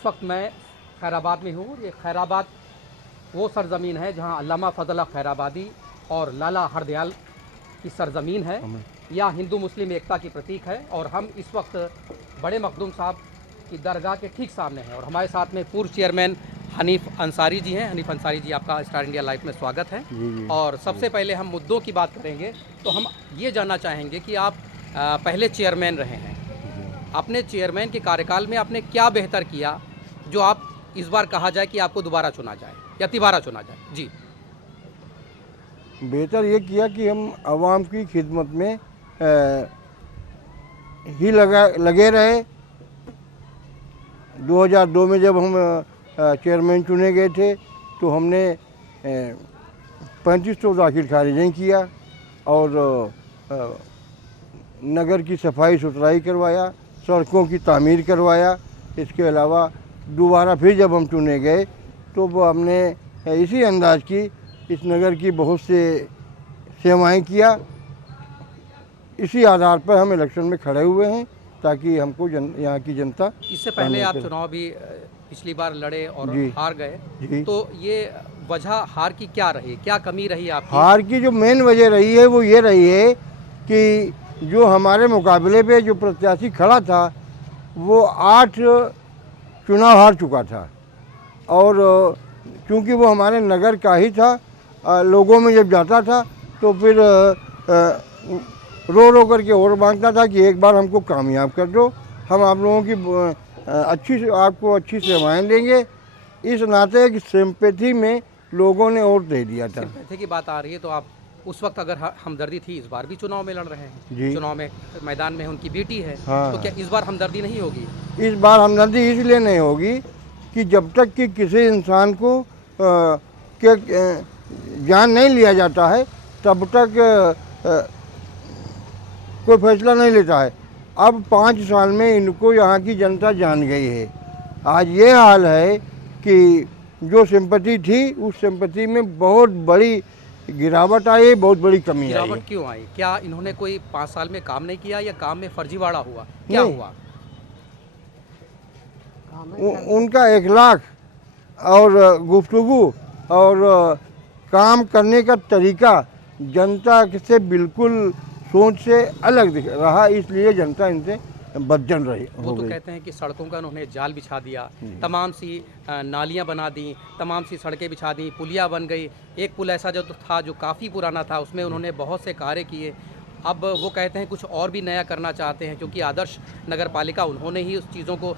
इस वक्त मैं खैराबाद में हूँ। ये खैराबाद वो सरज़मीन है जहाँ अल्लामा फजल खैराबादी और लाला हरदयाल की सरज़मीन है। यह हिंदू मुस्लिम एकता की प्रतीक है और हम इस वक्त बड़े मखदूम साहब की दरगाह के ठीक सामने हैं और हमारे साथ में पूर्व चेयरमैन हनीफ अंसारी जी हैं। हनीफ अंसारी जी, आपका स्टार इंडिया लाइव में स्वागत है। और सबसे पहले हम मुद्दों की बात करेंगे तो हम ये जानना चाहेंगे कि आप पहले चेयरमैन रहे हैं। अपने चेयरमैन के कार्यकाल में आपने क्या बेहतर किया जो आप इस बार कहा जाए कि आपको दोबारा चुना जाए या तिबारा चुना जाए? जी, बेहतर ये किया कि हम आवाम की खिदमत में ही लगे रहे। 2002 में जब हम चेयरमैन चुने गए थे तो हमने 3500 दाखिल खारिज नहीं किया और नगर की सफाई सुथराई करवाया, सड़कों की तामीर करवाया। इसके अलावा दोबारा फिर जब हम चुने गए तो वो हमने इसी अंदाज की इस नगर की बहुत से सेवाएं किया। इसी आधार पर हम इलेक्शन में खड़े हुए हैं ताकि हमको यहाँ की जनता। इससे पहले आप चुनाव भी पिछली बार लड़े और हार गए, तो ये वजह हार की क्या रही, क्या कमी रही आपकी? हार की जो मेन वजह रही है वो ये रही है कि जो हमारे मुकाबले पे जो प्रत्याशी खड़ा था वो 8 चुनाव हार चुका था और क्योंकि वो हमारे नगर का ही था, लोगों में जब जाता था तो फिर रो रो करके और मांगता था कि एक बार हमको कामयाब कर दो, हम आप लोगों की आपको अच्छी सेवाएं देंगे। इस नाते कि सिंपैथी में लोगों ने वोट दे दिया था। सिंपैथी की बात आ रही है तो आप उस वक्त अगर हमदर्दी थी, इस बार भी चुनाव में लड़ रहे हैं, चुनाव में मैदान में उनकी बेटी है, तो क्या इस बार हमदर्दी नहीं होगी? इस बार हमदर्दी इसलिए नहीं होगी कि जब तक कि किसी इंसान को के जान नहीं लिया जाता है तब तक कोई फैसला नहीं लेता है। अब 5 साल में इनको यहाँ की जनता जान गई है। आज ये हाल है कि जो सिंपैथी थी उस सिंपैथी में बहुत बड़ी गिरावट आई, बहुत बड़ी कमी आई। गिरावट क्यों आई? क्या इन्होंने कोई 5 साल में काम नहीं किया या काम में फर्जीवाड़ा हुआ? क्या हुआ? उनका इखलाक और गुफ्तगू और काम करने का तरीका जनता से बिल्कुल सोच से अलग दिख रहा, इसलिए जनता इनसे बदजन रही। वो तो कहते हैं कि सड़कों का उन्होंने जाल बिछा दिया, तमाम सी नालियां बना दी, तमाम सी सड़कें बिछा दी, पुलिया बन गई। एक पुल ऐसा जो था जो काफ़ी पुराना था, उसमें उन्होंने बहुत से कार्य किए। अब वो कहते हैं कुछ और भी नया करना चाहते हैं क्योंकि आदर्श नगर पालिका उन्होंने ही उस चीज़ों को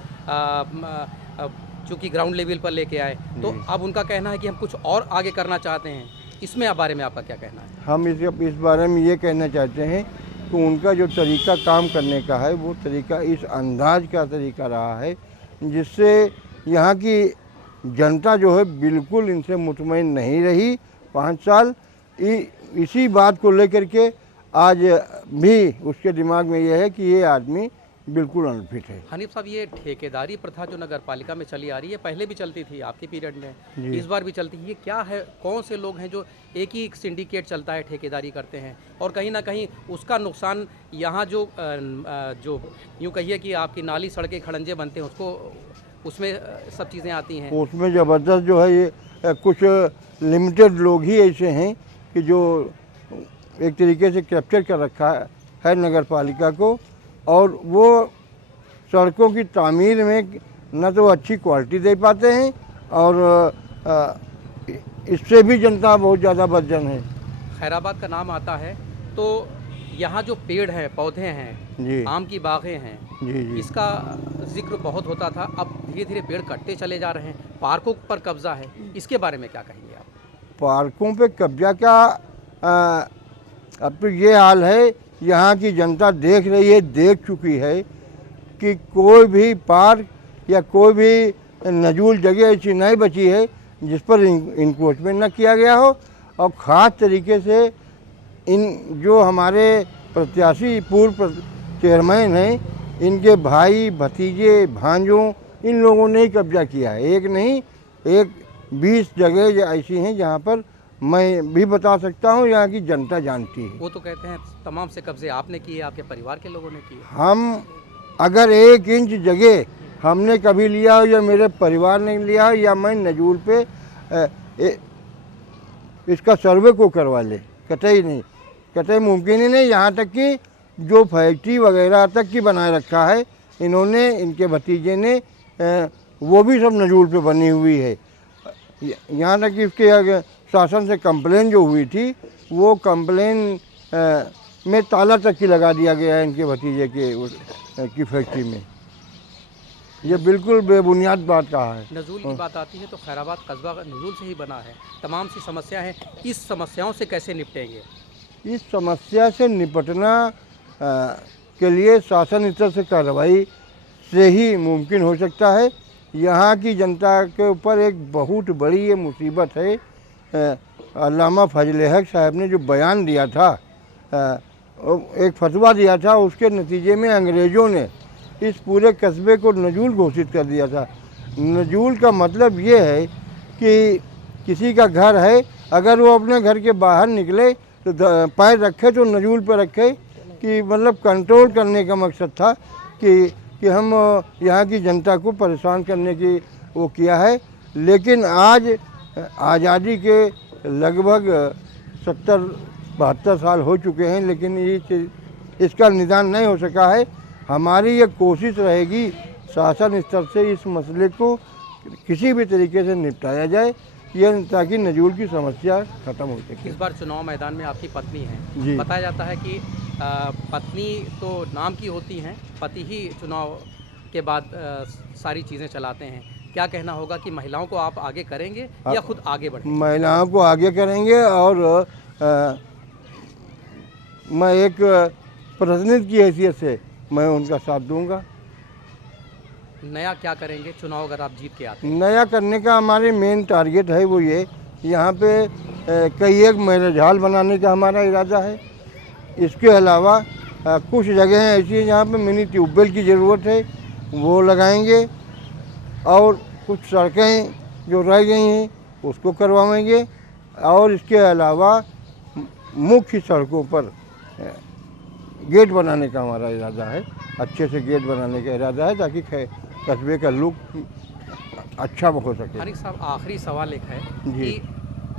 चूँकि ग्राउंड लेवल पर लेके आए, तो अब उनका कहना है कि हम कुछ और आगे करना चाहते हैं। इसमें बारे में आपका क्या कहना है? हम इस बारे में ये कहना चाहते हैं कि उनका जो तरीका काम करने का है वो तरीका इस अंदाज का तरीका रहा है जिससे यहाँ की जनता जो है बिल्कुल इनसे मुतमईन नहीं रही। 5 साल इसी बात को लेकर के आज भी उसके दिमाग में यह है कि ये आदमी बिल्कुल अनफिट है। हनीफ साहब, ये ठेकेदारी प्रथा जो नगर पालिका में चली आ रही है, पहले भी चलती थी आपके पीरियड में, इस बार भी चलती है, ये क्या है? कौन से लोग हैं जो एक ही सिंडिकेट चलता है, ठेकेदारी करते हैं और कहीं ना कहीं उसका नुकसान यहाँ जो यूँ कहिए कि आपकी नाली सड़कें खड़ंजे बनते हैं उसको, उसमें सब चीज़ें आती हैं। उसमें ज़बरदस्त जो है ये कुछ लिमिटेड लोग ही ऐसे हैं कि जो एक तरीके से कैप्चर कर रखा है नगर पालिका को और वो सड़कों की तामीर में न तो अच्छी क्वालिटी दे पाते हैं और इससे भी जनता बहुत ज़्यादा बदजन है। खैराबाद का नाम आता है तो यहाँ जो पेड़ हैं, पौधे हैं, आम की बागें हैं, इसका जिक्र बहुत होता था। अब धीरे धीरे पेड़ कटते चले जा रहे हैं, पार्कों पर कब्जा है, इसके बारे में क्या कहेंगे आप? पार्कों पे कब्जा का अब तो ये हाल है, यहाँ की जनता देख रही है, देख चुकी है कि कोई भी पार्क या कोई भी नजूल जगह ऐसी नहीं बची है जिस पर इंक्रोचमेंट न किया गया हो। और ख़ास तरीके से इन जो हमारे प्रत्याशी पूर्व चेयरमैन हैं, इनके भाई भतीजे भांजों, इन लोगों ने ही कब्जा किया है। एक नहीं, 20 जगह ऐसी हैं जहाँ पर मैं भी बता सकता हूँ, यहाँ की जनता जानती है। वो तो कहते हैं तमाम से कब्जे आपने किए, आपके परिवार के लोगों ने किए। हम अगर 1 इंच जगह हमने कभी लिया हो या मेरे परिवार ने लिया हो या मैं नजूल पे इसका सर्वे को करवा ले, कतई नहीं, कतई मुमकिन ही नहीं। यहाँ तक कि जो फैक्ट्री वगैरह तक की बनाए रखा है इन्होंने, इनके भतीजे ने, वो भी सब नजूल पे बनी हुई है। यहाँ तक कि इसके शासन से कंप्लेन जो हुई थी वो कंप्लेन में ताला तक की लगा दिया गया है इनके भतीजे की फैक्ट्री में। ये बिल्कुल बेबुनियाद बात कहा है। नजूल की बात आती है तो खैराबाद कस्बा नजूल से ही बना है, तमाम सी समस्या है। इस समस्याओं से कैसे निपटेंगे? इस समस्या से निपटना के लिए शासन स्तर से कार्रवाई से ही मुमकिन हो सकता है। यहाँ की जनता के ऊपर एक बहुत बड़ी ये मुसीबत है। अल्लामा फजल हक साहब ने जो बयान दिया था, एक फतवा दिया था, उसके नतीजे में अंग्रेज़ों ने इस पूरे कस्बे को नजूल घोषित कर दिया था। नजूल का मतलब ये है कि किसी का घर है, अगर वो अपने घर के बाहर निकले तो पैर रखे तो नजूल पर रखे, कि मतलब कंट्रोल करने का मकसद था कि हम यहाँ की जनता को परेशान करने की वो किया है। लेकिन आज आज़ादी के लगभग 70-72 साल हो चुके हैं, लेकिन इसका निदान नहीं हो सका है। हमारी ये कोशिश रहेगी शासन स्तर से इस मसले को किसी भी तरीके से निपटाया जाए, यह ताकि नजूल की समस्या ख़त्म हो सके। इस बार चुनाव मैदान में आपकी पत्नी है, जी। बताया जाता है कि पत्नी तो नाम की होती हैं, पति ही चुनाव के बाद सारी चीज़ें चलाते हैं। क्या कहना होगा कि महिलाओं को आप आगे करेंगे या खुद आगे बढ़ेंगे? महिलाओं को आगे करेंगे और मैं एक प्रतिनिधि की हैसियत से मैं उनका साथ दूंगा। नया क्या करेंगे चुनाव अगर आप जीत के आते हैं? नया करने का हमारे मेन टारगेट है वो ये, यहाँ पे कई एक मैरिज हॉल बनाने का हमारा इरादा है। इसके अलावा कुछ जगह ऐसी हैं जहाँ पे मिनी ट्यूबवेल की ज़रूरत है, वो लगाएंगे, और कुछ सड़कें जो रह गई हैं उसको करवाएंगे, और इसके अलावा मुख्य सड़कों पर गेट बनाने का हमारा इरादा है। अच्छे से गेट बनाने का इरादा है ताकि कस्बे का लुक अच्छा हो सके। हानिक साहब, आखिरी सवाल एक है कि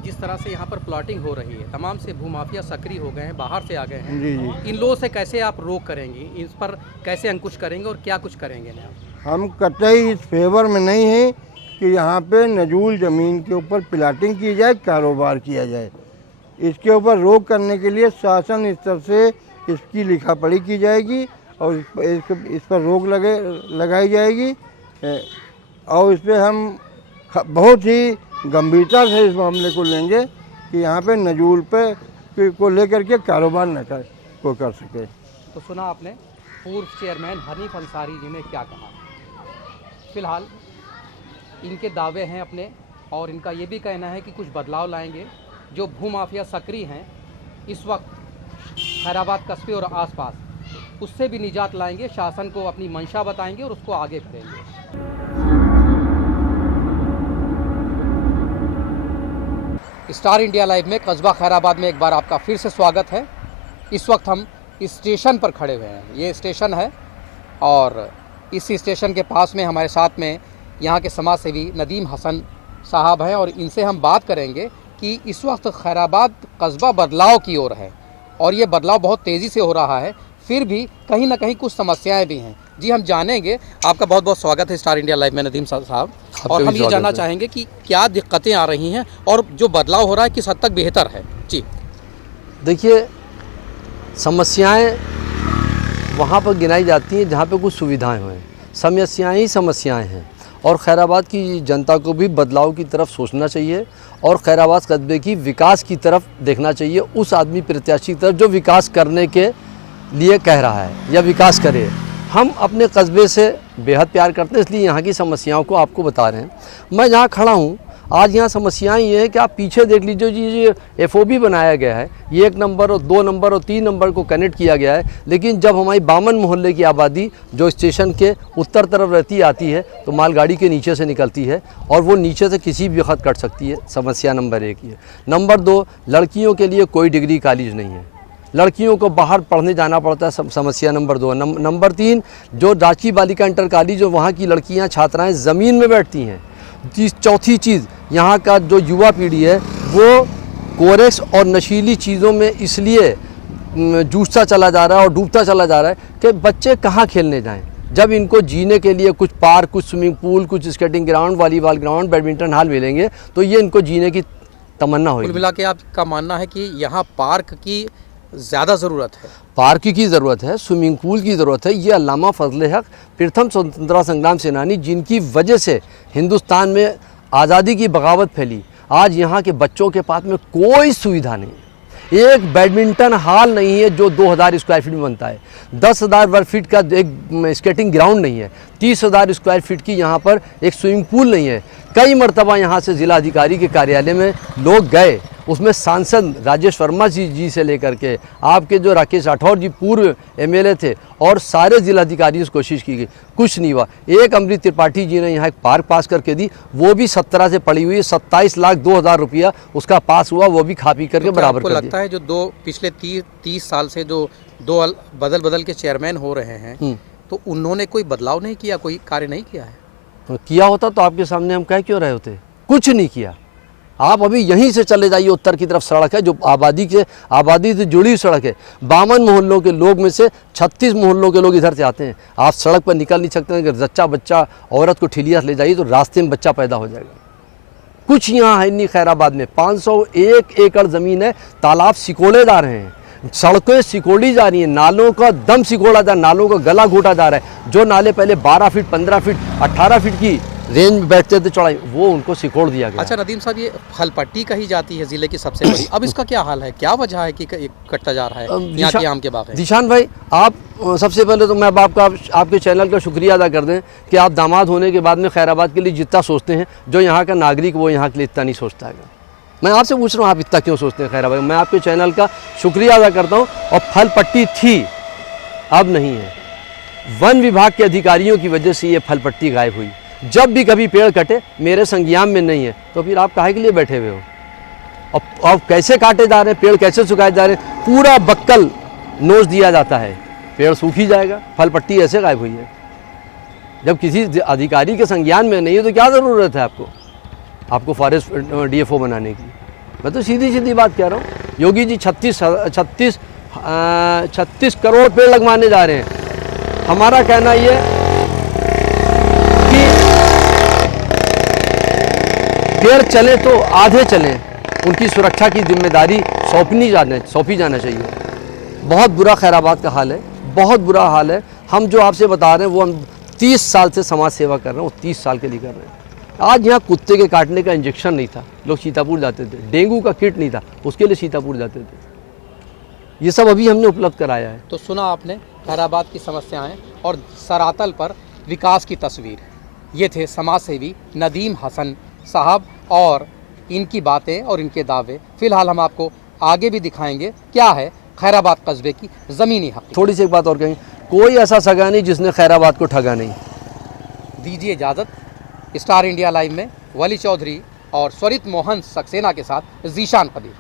जिस तरह से यहाँ पर प्लॉटिंग हो रही है, तमाम से भूमाफिया सक्रिय हो गए हैं, बाहर से आ गए हैं, जी। इन लोगों से कैसे आप रोक करेंगे, इस पर कैसे अंकुश करेंगे और क्या कुछ करेंगे ना? हम कतई इस फेवर में नहीं हैं कि यहाँ पे नजूल ज़मीन के ऊपर प्लाटिंग की जाए, कारोबार किया जाए। इसके ऊपर रोक करने के लिए शासन स्तर से इसकी लिखा पढ़ी की जाएगी और इस पर रोक लगाई जाएगी, और इस पर हम बहुत ही गंभीरता से इस मामले को लेंगे कि यहाँ पे नजूल पे को लेकर के कारोबार न कर सके। तो सुना आपने पूर्व चेयरमैन हनीफ अंसारी जी ने क्या कहा। फिलहाल इनके दावे हैं अपने, और इनका ये भी कहना है कि कुछ बदलाव लाएंगे। जो भूमाफिया सक्रिय हैं इस वक्त खैराबाद कस्बे और आसपास, उससे भी निजात लाएंगे, शासन को अपनी मंशा बताएंगे और उसको आगे करेंगे। स्टार इंडिया लाइव में कस्बा खैराबाद में एक बार आपका फिर से स्वागत है। इस वक्त हम स्टेशन पर खड़े हुए हैं। ये स्टेशन है और इस स्टेशन के पास में हमारे साथ में यहाँ के समाज सेवी नदीम हसन साहब हैं, और इनसे हम बात करेंगे कि इस वक्त खैराबाद कस्बा बदलाव की ओर है और ये बदलाव बहुत तेज़ी से हो रहा है, फिर भी कहीं ना कहीं कुछ समस्याएं भी हैं। जी, हम जानेंगे। आपका बहुत बहुत स्वागत है स्टार इंडिया लाइव में नदीम साहब, और हम ये जानना चाहेंगे कि क्या दिक्कतें आ रही हैं और जो बदलाव हो रहा है किस हद तक बेहतर है। जी देखिए, समस्याएं वहाँ पर गिनाई जाती हैं जहाँ पे कुछ सुविधाएं हों। समस्याएं ही समस्याएं हैं, और खैराबाद की जनता को भी बदलाव की तरफ सोचना चाहिए और खैराबाद कस्बे की विकास की तरफ देखना चाहिए, उस आदमी प्रत्याशी की तरफ जो विकास करने के लिए कह रहा है या विकास करे। हम अपने कस्बे से बेहद प्यार करते हैं, इसलिए यहाँ की समस्याओं को आपको बता रहे हैं। मैं जहाँ खड़ा हूँ आज, यहाँ समस्याएं ये है कि आप पीछे देख लीजिए, ये FOB बनाया गया है, ये 1 नंबर और 2 नंबर और 3 नंबर को कनेक्ट किया गया है। लेकिन जब हमारी बामन मोहल्ले की आबादी जो स्टेशन के उत्तर तरफ रहती आती है तो मालगाड़ी के नीचे से निकलती है और वो नीचे से किसी भी वक्त कट सकती है। समस्या नंबर 1 ये। नंबर 2, लड़कियों के लिए कोई डिग्री कॉलेज नहीं है। लड़कियों को बाहर पढ़ने जाना पड़ता है, समस्या नंबर 2। नंबर 3, जो राजकीय बालिका इंटर कॉलेज जो वहाँ की लड़कियाँ छात्राएं ज़मीन में बैठती हैं। चौथी चीज़, यहाँ का जो युवा पीढ़ी है वो कोरेक्स और नशीली चीज़ों में इसलिए जूझता चला जा रहा है और डूबता चला जा रहा है कि बच्चे कहाँ खेलने जाएं, जब इनको जीने के लिए कुछ पार्क, कुछ स्विमिंग पूल, कुछ skating ground, volleyball ground, badminton hall मिलेंगे तो ये इनको जीने की तमन्ना होगी। कुल मिला के आपका मानना है कि यहाँ पार्क की ज़्यादा ज़रूरत है? पार्क की ज़रूरत है, स्विमिंग पूल की ज़रूरत है। ये अल्लामा फजल हक प्रथम स्वतंत्रता संग्राम सेनानी, जिनकी वजह से हिंदुस्तान में आज़ादी की बगावत फैली, आज यहाँ के बच्चों के पास में कोई सुविधा नहीं है। एक बैडमिंटन हॉल नहीं है जो 2000 स्क्वायर फीट में बनता है, 10,000 वर्ग फीट का एक स्केटिंग ग्राउंड नहीं है, 30,000 स्क्वायर फीट की यहाँ पर एक स्विमिंग पूल नहीं है। कई मरतबा यहाँ से ज़िला अधिकारी के कार्यालय में लोग गए, उसमें सांसद राजेश वर्मा जी से लेकर के आपके जो राकेश राठौर जी पूर्व एमएलए थे और सारे जिलाधिकारियों से कोशिश की गई, कुछ नहीं हुआ। एक अमृत त्रिपाठी जी ने यहाँ एक पार्क पास करके दी, वो भी 17 से पड़ी हुई है, 27,02,000 रुपया उसका पास हुआ, वो भी खा पी करके बराबर कर दिया। लगता है जो पिछले 30 साल से जो दो बदल के चेयरमैन हो रहे हैं, तो उन्होंने कोई बदलाव नहीं किया, कोई कार्य नहीं किया है? किया होता तो आपके सामने हम कह क्यों रहे होते? कुछ नहीं किया। आप अभी यहीं से चले जाइए, उत्तर की तरफ सड़क है जो आबादी से जुड़ी सड़क है, 52 मोहल्लों के लोग में से 36 मोहल्लों के लोग इधर से आते हैं। आप सड़क पर निकल नहीं सकते हैं, अगर जच्चा बच्चा औरत को ठिलिया ले जाइए तो रास्ते में बच्चा पैदा हो जाएगा। कुछ यहाँ है नहीं। खैराबाद में 501 एकड़ ज़मीन है, तालाब सिकोड़े जा रहे हैं, सड़कें सिकोड़ी जा रही हैं, नालों का दम सिकोड़ा जा रहा है, नालों का गला घोटा जा रहा है। जो नाले पहले 12 फीट, 15 फीट, 18 फीट की रेंज में बैठते थे चौड़ाई, वो उनको सिकोड़ दिया गया। अच्छा नदीम साहब, ये फलपट्टी कही जाती है ज़िले की सबसे बड़ी, अब इसका क्या हाल है? क्या वजह है कि कटता जा रहा है यहाँ के आम के बाग है? दिशान भाई, आप सबसे पहले तो मैं आपके चैनल का शुक्रिया अदा कर दें कि आप दामाद होने के बाद में खैराबाद के लिए जितना सोचते हैं, जो यहाँ का नागरिक वो यहाँ के लिए इतना नहीं सोचता है। मैं आपसे पूछ रहा हूँ, आप इतना क्यों सोचते हैं खैराबाद? मैं आपके चैनल का शुक्रिया अदा करता हूँ। और फल पट्टी थी, अब नहीं है। वन विभाग के अधिकारियों की वजह से ये फल पट्टी गायब हुई। जब भी कभी पेड़ कटे, मेरे संज्ञान में नहीं है, तो फिर आप काहे के लिए बैठे हुए हो? अब कैसे काटे जा रहे हैं पेड़, कैसे सुखाए जा रहे हैं? पूरा बक्कल नोच दिया जाता है, पेड़ सूख ही जाएगा। फल पट्टी ऐसे गायब हुई है। जब किसी अधिकारी के संज्ञान में नहीं है तो क्या ज़रूरत है आपको फॉरेस्ट डीएफओ बनाने की? मैं तो सीधी बात कह रहा हूँ। योगी जी 36 करोड़ पेड़ लगवाने जा रहे हैं। हमारा कहना ये कि पेड़ चले तो आधे चलें, उनकी सुरक्षा की जिम्मेदारी सौंपी जाना चाहिए। बहुत बुरा खैराबाद का हाल है, बहुत बुरा हाल है। हम जो आपसे बता रहे हैं वो हम 30 साल से समाज सेवा कर रहे हैं, वो 30 साल के लिए कर रहे हैं। आज यहाँ कुत्ते के काटने का इंजेक्शन नहीं था, लोग सीतापुर जाते थे। डेंगू का किट नहीं था, उसके लिए सीतापुर जाते थे। ये सब अभी हमने उपलब्ध कराया है। तो सुना आपने खैराबाद की समस्याएं और सरातल पर विकास की तस्वीर। ये थे समाज सेवी नदीम हसन साहब और इनकी बातें और इनके दावे। फिलहाल हम आपको आगे भी दिखाएंगे क्या है खैराबाद कस्बे की ज़मीनी हक़। थोड़ी सी एक बात और कहेंगे, कोई ऐसा सगा नहीं जिसने खैराबाद को ठगा नहीं। दीजिए इजाज़त। स्टार इंडिया लाइव में वली चौधरी और स्वरित मोहन सक्सेना के साथ जीशान कबीर।